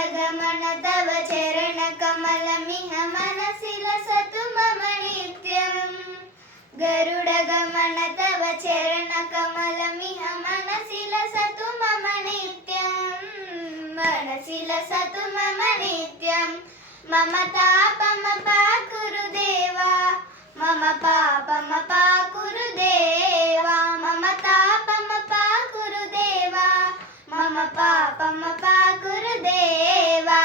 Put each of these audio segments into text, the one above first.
गरुडगमन तव चरणकमलमिह मनसि लसतु मम नित्यम् गरुडगमन तव चरणकमलमिह मनसि लसतु मम नित्यम् मनसि लसतु मम नित्यम् मम तापमपाकुरु देवा मम पापमपाकुरु देवा मम तापमपाकुरु देवा मम पापमपाकुरु देवा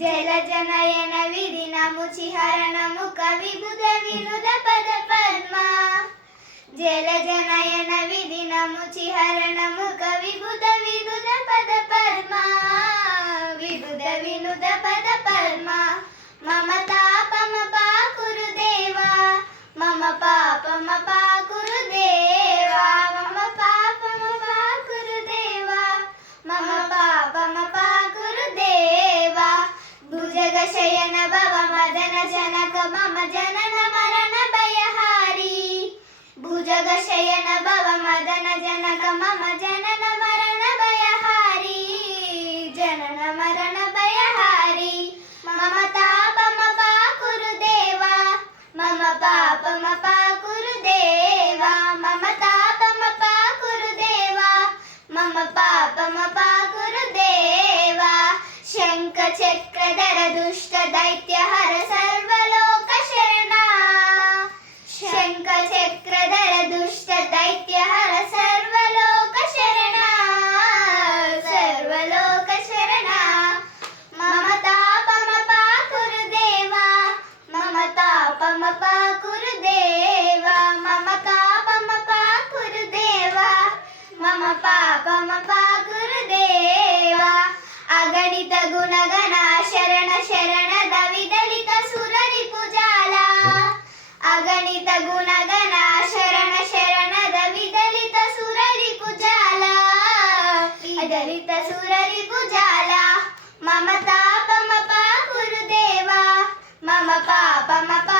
जलजनयन विधिनमुचिहरणमु कविबुध विनुद पद पद्मा जलजनयन विधिनमुचिहरणमु कविबुध विनुद पद पद्मा विबुध विनुद पद पद्मा मम तापमपाकुरु देवा मम पापमपाकुरु देवा मम पापमपाकुरु देवा मम पापमपाकुरु देवा भुजगशयन भव मदन जनक मम जनन मरण भयहारी भुजगशयन भव मदन जनक मम जनन मरण भयहारी जनन मरण भयहारी मम तापमपाकुरु देवा मम पापमपाकुरु देवा मम तापमपाकुरु देवा मम पापमपाकुरु देवा शङ्खचक्रधर दुष्ट दैत्यहर सर्वलोकशरणा शङ्खचक्रधर दुष्ट दैत्यहर सर्वलोकशरणा सर्वलोकशरणा मम तापमपाकुरु देवा मम तापमपाकुरु देवा मम तापमपाकुरु देवा मम पापमपाकुरु देवा अगणित गुणगण शरण शरण दविदलित सुररिपुजाला अगणित गुणगण शरण शरण दविदलित सुररिपुजाला दलित सुररिपुजाला मम तापमपाकुरु देवा मम पापमपाकुरु